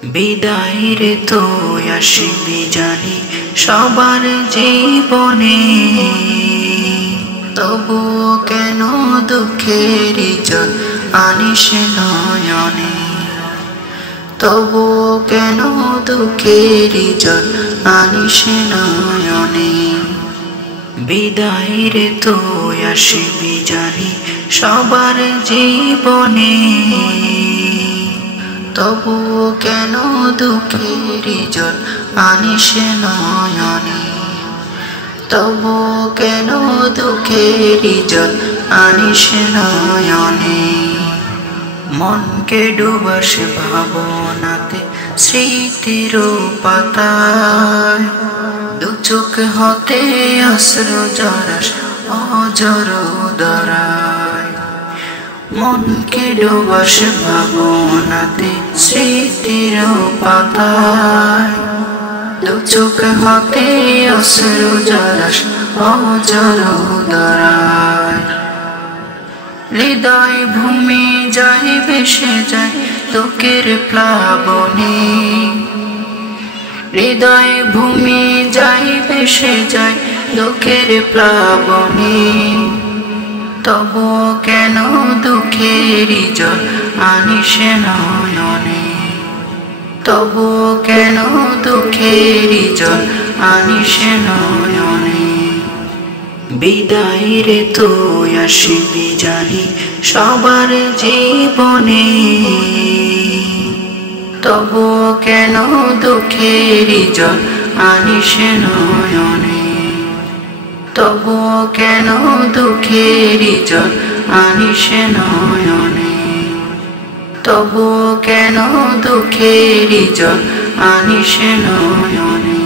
বিদায়ের তো আসবি জানি সবার জীবনে, তবুও কেন দুঃখের জল আনিস নয়নে, তবুও কেন দুঃখের জল আনিস নয়নে। বিদায়ের তো আসবি জানি সবার জীবনে, তবুও কেন দুঃখের জল আনিস নয়নে, তবুও কেন দুঃখের জল আনিস নয়নে। মনকে ডুবাস ভাবনাতে স্মৃতির পাতায়, দু চোখ হতে অশ্রু ঝরাস অঝর ধরায়। মনকে ডুবাস ভাবনাতে স্মৃতির পাতায়, দু চোখ হতে অশ্রু ঝরাস অঝর ধরায়। হৃদয় ভূমি যায় ভেসে যায় দুঃখের প্লাবনে, হৃদয় ভূমি যায় ভেসে যায় দুঃখের প্লাবনে, তবুও কেন দুঃখের জল আনিস নয়নে, তবুও কেন দুঃখের জল আনিস নয়নে। বিদায়ের তো আসবি জানি সবার জীবনে, তবুও কেন দুঃখের জল আনিস নয়নে, তবুও কেন দুঃখের জল আনিস নয়নে, তবুও কেন দুঃখের জল আনিস নয়নে।